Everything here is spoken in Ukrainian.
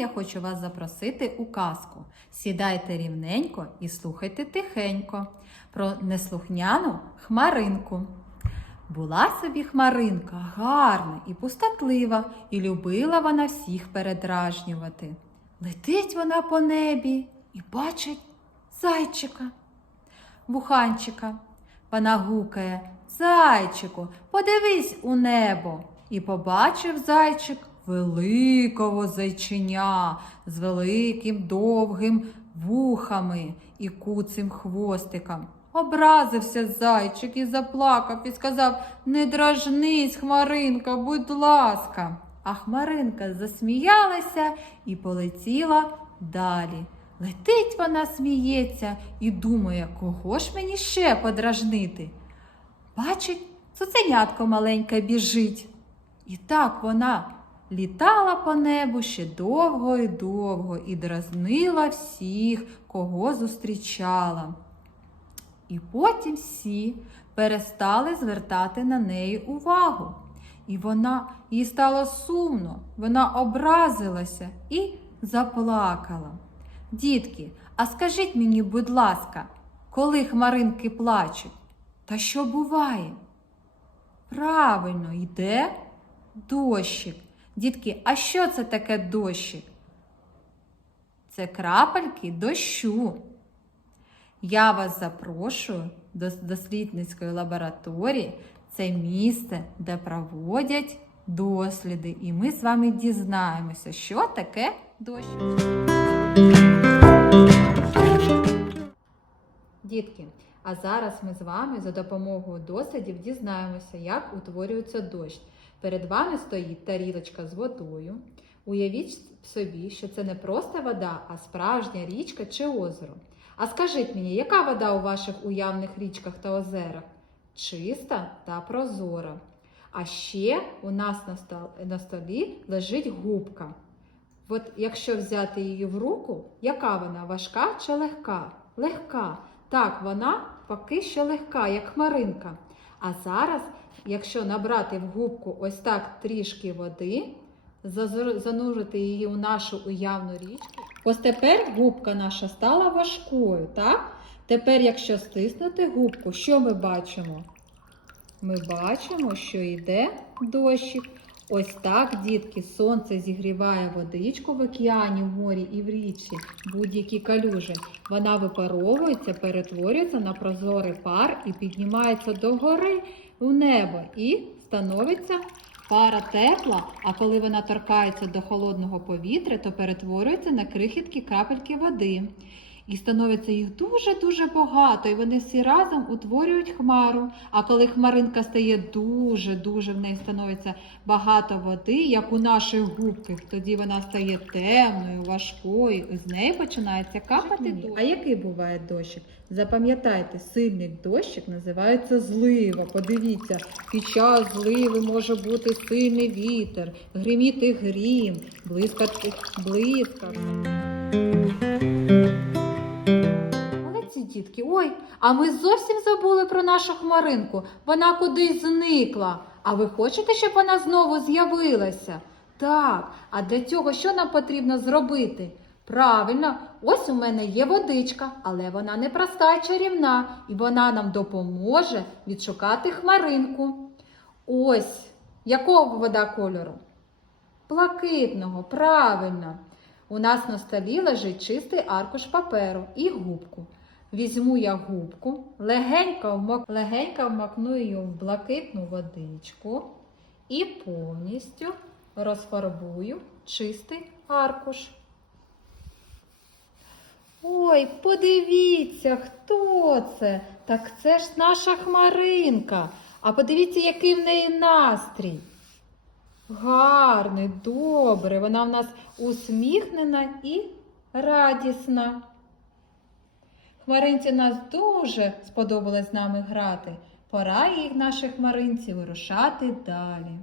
Я хочу вас запросити у казку. Сідайте рівненько і слухайте тихенько про неслухняну хмаринку. Була собі хмаринка гарна і пустотлива, і любила вона всіх передражнювати. Летить вона по небі і бачить зайчика, буханчика. Вона гукає Зайчику, подивись у небо. І побачив зайчик великого зайчиня з великим довгим вухами і куцим хвостиком. Образився зайчик і заплакав і сказав Не дражнись, Хмаринка, будь ласка. А Хмаринка засміялася і полетіла далі. Летить вона, сміється і думає, кого ж мені ще подражнити. Бачить, цуценятко маленьке біжить. І так вона літала по небу ще довго і довго і дразнила всіх, кого зустрічала. І потім всі перестали звертати на неї увагу. І вона їй стало сумно, вона образилася і заплакала. Дітки, а скажіть мені, будь ласка, коли хмаринки плачуть, та що буває? Правильно, йде дощик. Дітки, а що це таке дощик? Це крапельки дощу. Я вас запрошую до дослідницької лабораторії. Це місце, де проводять досліди. І ми з вами дізнаємося, що таке дощик. Дітки, а зараз ми з вами за допомогою дослідів дізнаємося, як утворюється дощ. Перед вами стоїть тарілочка з водою. Уявіть собі, що це не просто вода, а справжня річка чи озеро. А скажіть мені, яка вода у ваших уявних річках та озерах? Чиста та прозора. А ще у нас на стол- на столі лежить губка. От якщо взяти її в руку, яка вона важка чи легка? Легка. Так, вона поки що легка, як хмаринка. А зараз, якщо набрати в губку ось так трішки води, занурити її у нашу уявну річку, ось тепер губка наша стала важкою, так? Тепер, якщо стиснути губку, що ми бачимо? Ми бачимо, що йде дощик. Ось так, дітки, сонце зігріває водичку в океані, в морі і в річці, будь-які калюжі. Вона випаровується, перетворюється на прозорий пар і піднімається догори у небо і становиться пара тепла. А коли вона торкається до холодного повітря, то перетворюється на крихіткі крапельки води. І становиться їх дуже-дуже багато, і вони всі разом утворюють хмару. А коли хмаринка стає дуже-дуже, в неї становиться багато води, як у наших губках, тоді вона стає темною, важкою, і з неї починається капати дощ. А який буває дощик? Запам'ятайте, сильний дощик називається злива. Подивіться, під час зливи може бути сильний вітер, гриміти грім, блискати блискавка. Дітки, ой, а ми зовсім забули про нашу хмаринку. Вона кудись зникла. А ви хочете, щоб вона знову з'явилася? Так, а для цього що нам потрібно зробити? Правильно, ось у мене є водичка, але вона не проста й чарівна, і вона нам допоможе відшукати хмаринку. Ось, якого вода кольору? Блакитного, правильно. У нас на столі лежить чистий аркуш паперу і губку. Візьму я губку, легенько, вмок... легенько вмакну її в блакитну водичку і повністю розфарбую чистий аркуш. Ой, подивіться, хто це? Так це ж наша хмаринка. А подивіться, який в неї настрій. Гарний, добре. Вона в нас усміхнена і радісна. Хмаринці нас дуже сподобалось з нами грати. Пора їх наших хмаринці вирушати далі.